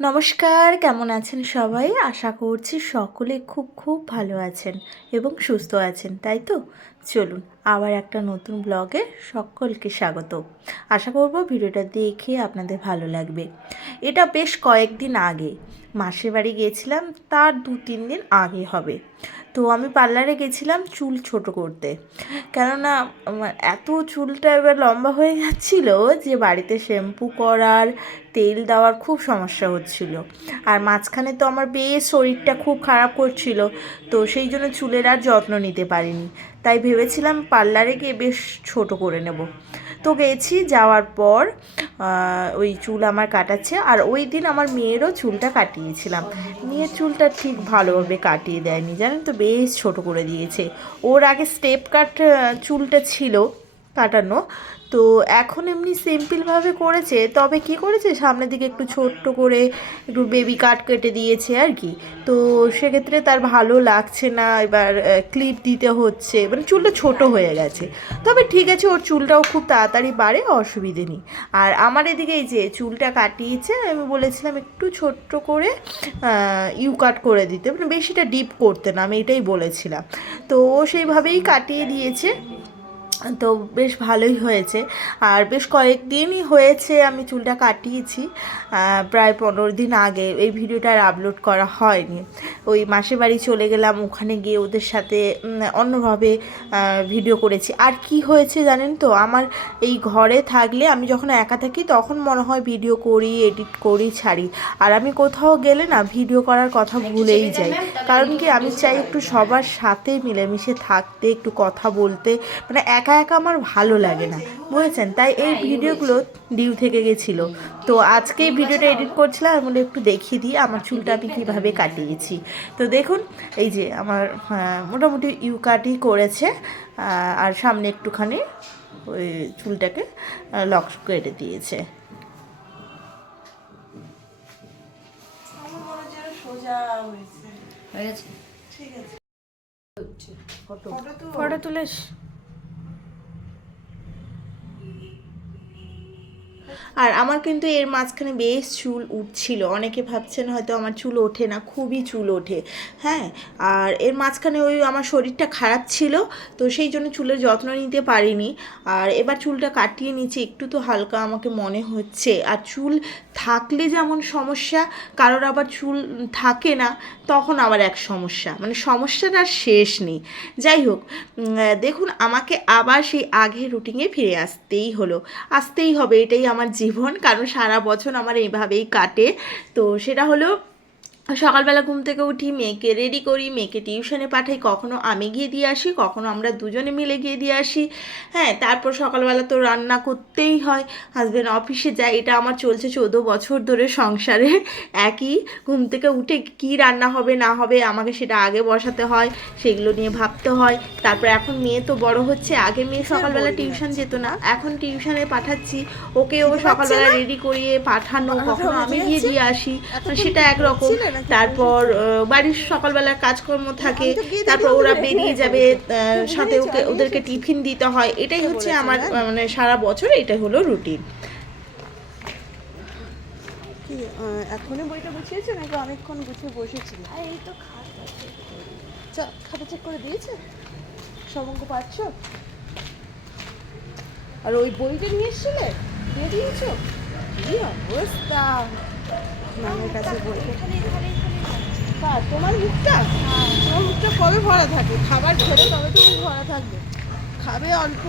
নমস্কার, কেমন আছেন সবাই? আশা করছি সকলে খুব খুব ভালো আছেন এবং সুস্থ আছেন, তাই তো? চলুন, আবার একটা নতুন ব্লগে সকলকে স্বাগত। আশা করব ভিডিওটা দেখে আপনাদের ভালো লাগবে। এটা বেশ কয়েকদিন আগে, মাসির বাড়ি গিয়েছিলাম, তার দু তিন দিন আগে হবে। তো আমি পার্লারে গেছিলাম চুল ছোট করতে। কেননা এত চুলটা এবার লম্বা হয়ে যাচ্ছিল যে বাড়িতে শ্যাম্পু করার তেল দেওয়ার খুব সমস্যা হচ্ছিল। আর মাঝখানে তো আমার বেশ শরীরটা খুব খারাপ করছিল, তো সেই জন্য চুলের আর যত্ন নিতে পারিনি। তাই ভেবেছিলাম পার্লারে গিয়ে বেশ ছোট করে নেব। তো গেছি, যাওয়ার পর ওই চুল আমার কাটাচ্ছে। আর ওই দিন আমার মেয়েরও চুলটা কাটিয়েছিলাম। মেয়ের চুলটা ঠিক ভালোভাবে কাটিয়ে দেয়নি, জানেন তো? বেশ ছোট করে দিয়েছে। ওর আগে স্টেপ কাট চুলটা ছিল কাটানো তো এখন এমনি সিম্পলভাবে করেছে, তবে কি করেছে? সামনের দিকে একটু ছোট্ট করে একটু বেবি কাট কেটে দিয়েছে আর কি। তো সেক্ষেত্রে তার ভালো লাগছে না, এবার ক্লিপ দিতে হচ্ছে মানে চুলটা ছোট হয়ে গেছে। তবে ঠিক আছে, ওর চুলটাও খুব তাড়াতাড়ি বাড়ে, অসুবিধে নেই। আর আমার এদিকে এই যে চুলটা কাটিয়েছে, আমি বলেছিলাম একটু ছোট্ট করে ইউ কাট করে দিতে মানে বেশিটা ডিপ করতে না, আমি এটাই বলেছিলাম। তো সেইভাবেই কাটিয়ে দিয়েছে। তো বেশ ভালোই হয়েছে। আর বেশ কয়েকদিনই হয়েছে আমি চুলটা কাটিয়েছি। প্রায় পনেরো দিন আগে এই ভিডিওটা আর আপলোড করা হয়নি। ওই মাসির বাড়ি চলে গেলাম ওখানে গিয়ে ওদের সাথে অন্যভাবে ভিডিও করেছি। আর কি হয়েছে জানেন তো? আমার এই ঘরে থাকলে আমি যখন একা থাকি তখন মনে হয় ভিডিও করি এডিট করি ছাড়ি। আর আমি কোথাও গেলে না ভিডিও করার কথা ভুলেই যাই। কারণ কি আমি চাই একটু সবার সাথে মিলেমিশে থাকতে একটু কথা বলতে মানে একা একা একা আমার ভালো লাগে না বুঝেছেন? তাই এই ভিডিওগুলো ডিউ থেকে গেছিল। তো আজকে ভিডিওটা এডিট করছিলাম আমি বলে একটু দেখিয়ে দিই আমার চুলটা আমি কীভাবে কাটিয়েছি। তো দেখুন এই যে আমার মোটামুটি ইউ কাটই করেছে আর সামনে একটুখানি ওই চুলটাকে লক কেটে দিয়েছে। সোজা হয়েছে গেছে। ঠিক আছে। ফটো ফটো তুলিস আর আমার কিন্তু এর মাঝখানে বেশ চুল উঠছিল। অনেকে ভাবছেন হয়তো আমার চুল ওঠে না, খুবই চুল ওঠে। হ্যাঁ আর এর মাঝখানে ওই আমার শরীরটা খারাপ ছিল, তো সেই জন্য চুলের যত্ন নিতে পারিনি। আর এবার চুলটা কাটিয়ে নিচ্ছি, একটু তো হালকা আমাকে মনে হচ্ছে। আর চুল থাকলে যেমন সমস্যা, কারোর আবার চুল থাকে না, তখন আবার এক সমস্যা। মানে সমস্যার আর শেষ নেই। যাই হোক দেখুন, আমাকে আবার সেই আগের রুটিনে ফিরে আসতেই হলো। আসতেই হবে, এটাই আমার জীবন কারণ সারা বছর আমার এইভাবেই কাটে। তো সেটা হলো সকালবেলা ঘুম থেকে উঠি মেয়েকে রেডি করি মেয়েকে টিউশনে পাঠাই কখনো আমি গিয়ে দিয়ে আসি কখনো আমরা দুজনে মিলে গিয়ে দিয়ে আসি। হ্যাঁ তারপর সকালবেলা তো রান্না করতেই হয় হাজব্যান্ড অফিসে যায় এটা আমার চলছে চৌদ্দ বছর ধরে সংসারে একই। ঘুম থেকে উঠে কি রান্না হবে না হবে আমাকে সেটা আগে বসাতে হয় সেগুলো নিয়ে ভাবতে হয়। তারপর এখন মেয়ে তো বড় হচ্ছে আগে মেয়ে সকালবেলা টিউশন যেত না এখন টিউশনে পাঠাচ্ছি ওকে ও সকালবেলা রেডি করিয়ে পাঠানো কখনো আমি গিয়ে দিয়ে আসি সেটা একরকম। তারপর বাড়ির সকালবেলা কাজকর্ম থাকে তারপর ওরা বেরিয়ে যাবে সাথে ওকে ওদেরকে টিফিন দিতে হয় এটাই হচ্ছে আমার মানে সারা বছর এটাই হলো রুটিন। এখনই বইটা গুছিয়েছে নাকি অনেকক্ষণ গুছিয়ে বসেছিল আর এই তো খাতা চা খাতা চেক করে দিয়েছে? অঙ্ক পাচ্ছ? আর ওই বইটা নিয়ে এসেছিলে? দিয়ে দিয়েছ? কি অবস্থা? ম্যামের কাছে কার তোমার মুখটা? তোমার মুখটা কবে ভরা থাকে? খাবার খেলে তবে তো মুখ ভরা থাকবে। খাবে অল্প।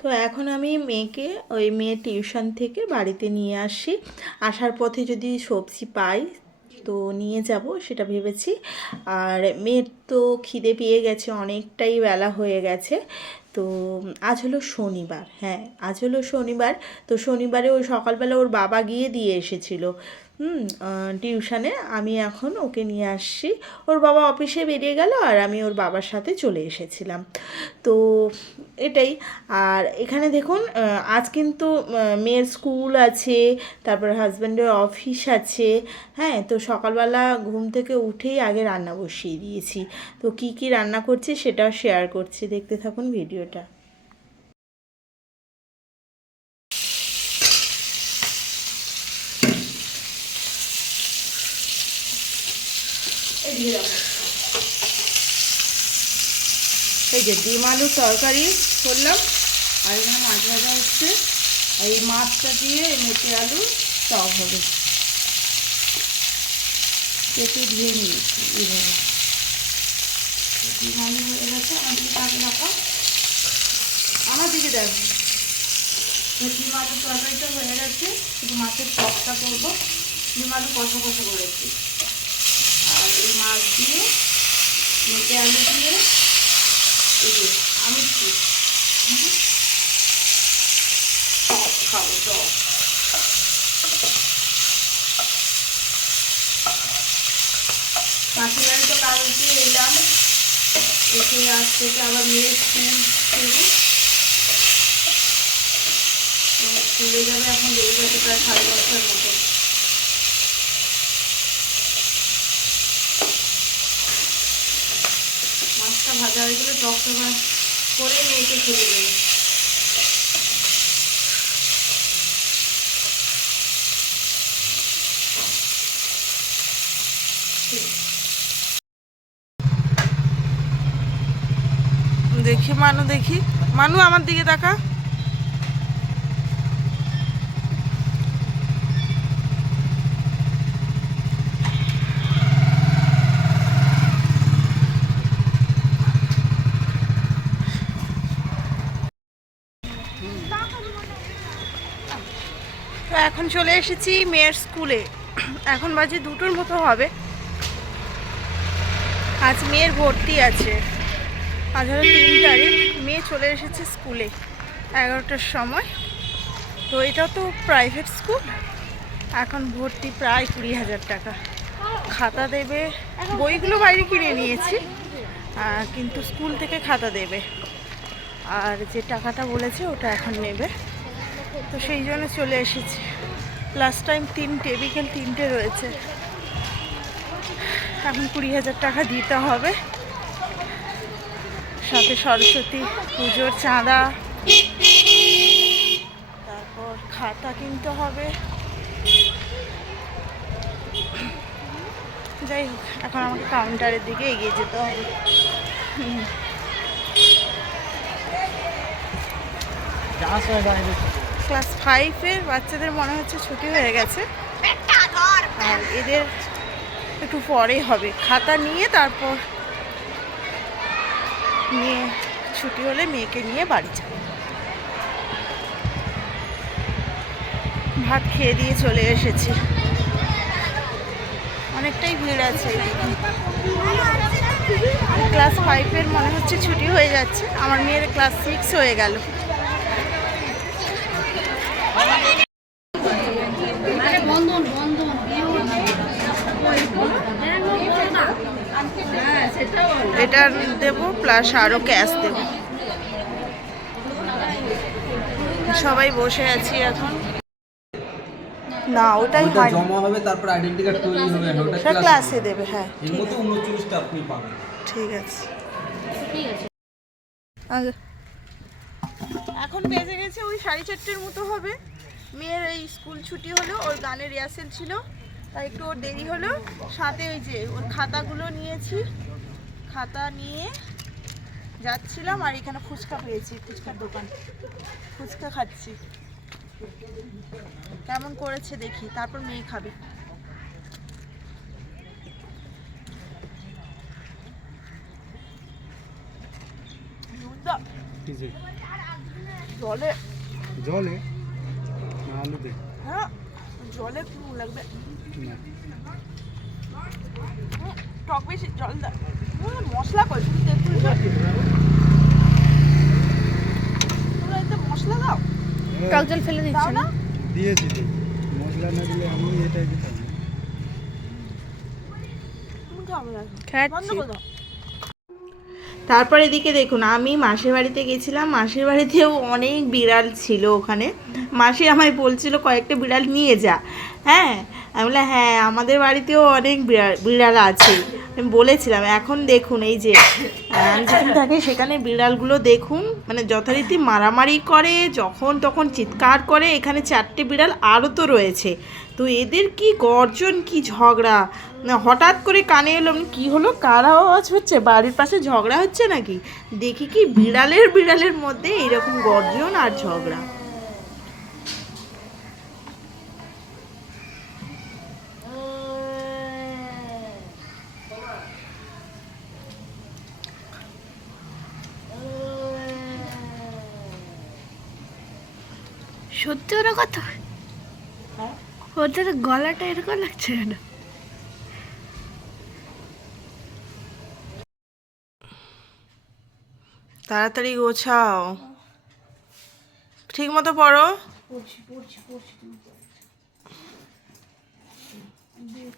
তো এখন আমি মেয়েকে, ওই মেয়ের টিউশন থেকে বাড়িতে নিয়ে আসি। আসার পথে যদি সবজি পাই, তো নিয়ে যাব, সেটা ভেবেছি। আর মেয়ের তো খিদে পেয়ে গেছে, অনেকটাই বেলা হয়ে গেছে। তো আজ হলো শনিবার হ্যাঁ আজ হলো শনিবার, তো শনিবারে ওই সকালবেলা ওর বাবা গিয়ে দিয়ে এসেছিল। হুম টিউশনে আমি এখন ওকে নিয়ে আসছি। ওর বাবা অফিসে বেরিয়ে গেল আর আমি ওর বাবার সাথে চলে এসেছিলাম। তো এটাই। আর এখানে দেখুন আজ কিন্তু মেয়ের স্কুল আছে, তারপর হাজব্যান্ডের অফিস আছে হ্যাঁ? তো সকালবেলা ঘুম থেকে উঠেই আগে রান্না বসিয়ে দিয়েছি। তো কি কি রান্না করছি সেটাও শেয়ার করছি। দেখতে থাকুন ভিডিওটা। এই যে ডিম আলুর তরকারি করলাম, আর এখানে মাছ ভাজা হচ্ছে। এই মাছটা দিয়ে মেটে আলু চপ হবে। কেটে ধুয়ে নিয়েছি এইভাবে। ডিম আলু হয়ে গেছে দিকে তাকে রাখা। আমার দিকে দেখো। ডিম আলুর তরকারিটা হয়ে গেছে, শুধু মাছের চপটা করব। ডিম আলু কষা কষা করেছি। আর এই মাছ দিয়ে মেটে আলু দিয়ে আমি খাব চপ মাসির তো কালকে এলাম এসে আজ থেকে আবার মেয়ের স্কুল যাবে এখন বেরিয়ে গেছে প্রায় সাড়ে দশটার মতো মাছটা ভাজা হয়ে গেলে টকটা করে মেয়েকে ফেলে দেবো। দেখি, মানু দেখি। মানু, আমার দিকে তাকা। চলে এসেছি মেয়ের স্কুলে। এখন বাজে দুটোর মতো হবে। আজ মেয়ের ভর্তি আছে। আজ হলো তিন তারিখ, মেয়ে চলে এসেছে স্কুলে এগারোটার সময়। তো এটা তো প্রাইভেট স্কুল এখন ভর্তি প্রায় কুড়ি হাজার টাকা। খাতা দেবে। বইগুলো বাইরে কিনে নিয়েছি কিন্তু স্কুল থেকে খাতা দেবে। আর যে টাকাটা বলেছে ওটা এখন নেবে। তো সেই জন্য চলে এসেছি। লাস্ট টাইম তিনটে বিকেল তিনটে রয়েছে। এখন কুড়ি হাজার টাকা দিতে হবে। সাথে সরস্বতী পুজোর চাঁদা। তারপর খাতা কিনতে হবে। যাই হোক, এখন আমাকে কাউন্টারের দিকে এগিয়ে যেতে হবে। হুম। ক্লাস ফাইভের বাচ্চাদের মনে হচ্ছে ছুটি হয়ে গেছে। আর এদের একটু পরে হবে। খাতা নিয়ে তারপর নিয়ে ছুটি হলে মেয়েকে নিয়ে বাড়ি যাবে। ভাত খেয়ে দিয়ে চলে এসেছি। অনেকটাই ভিড় আছে ক্লাস ফাইভের মনে হচ্ছে ছুটি হয়ে যাচ্ছে। আমার মেয়ের ক্লাস সিক্স হয়ে গেল। বন্ধন বন্ধন এটা দেবো প্লাস আরও ক্যাশ দেবো। সবাই বসে আছি এখন। না ওটাই হয় জমা হবে তারপর আইডেন্টি কার্ড তৈরি হবে ওটা ওটা ক্লাসে দেবে হ্যাঁ এর ঠিক মধ্যে উনচল্লিশটা আপনি পাবেন। ঠিক আছে। ঠিক আছে। এখন বেজে গেছে ওই সাড়ে চারটের মতো হবে। মেয়ের এই স্কুল ছুটি হলো ওর গানের রিহার্সেল ছিল তাই একটু ওর দেরি হলো। সাথে ওই যে ওর খাতাগুলো নিয়েছি খাতা নিয়ে যাচ্ছিলাম আর এখানে ফুচকা পেয়েছি ফুচকার দোকান। ফুচকা খাচ্ছি। কেমন করেছে দেখি তারপর মেয়ে খাবে। জলে। জলে? না আলুতে হ্যাঁ জলে একটু লাগবে। না। টক বেশি জল দা। মশলা কই? তেঁতুল তোমরা এতে মশলা দাও? টক জল ফেলে দিচ্ছি না? দিয়েছি মশলা না দিলে আমি এটাই দিতাম তুমি খাচ্ছি। তারপর এদিকে দেখুন, আমি মাসির বাড়িতে গেছিলাম। মাসির বাড়িতেও অনেক বিড়াল ছিল ওখানে। মাসি আমায় বলছিল, কয়েকটা বিড়াল নিয়ে যা। হ্যাঁ? আমি বললাম হ্যাঁ আমাদের বাড়িতেও অনেক বিড়াল বিড়াল আছে। আমি বলেছিলাম এখন দেখুন এই যে থাকি সেখানে বিড়ালগুলো দেখুন মানে যথারীতি মারামারি করে যখন তখন চিৎকার করে এখানে চারটে বিড়াল আরও তো রয়েছে। তো এদের কি গর্জন কি ঝগড়া? হঠাৎ করে কানে এলো আমি, কি হলো? কার আওয়াজ হচ্ছে? বাড়ির পাশে ঝগড়া হচ্ছে নাকি? দেখি কি বিড়ালের বিড়ালের মধ্যে এরকম গর্জন আর ঝগড়া। সত্যি ওরা কথা? ওদের গলাটা এরকম লাগছে কেন? তাড়াতাড়ি গোছাও। ঠিক মতো পড়ো।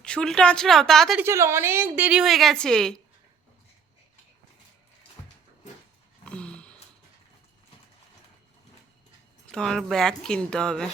চুলটা আছড়াও তাড়াতাড়ি চলো অনেক দেরি হয়ে গেছে। তোমার ব্যাগ কিনতে হবে।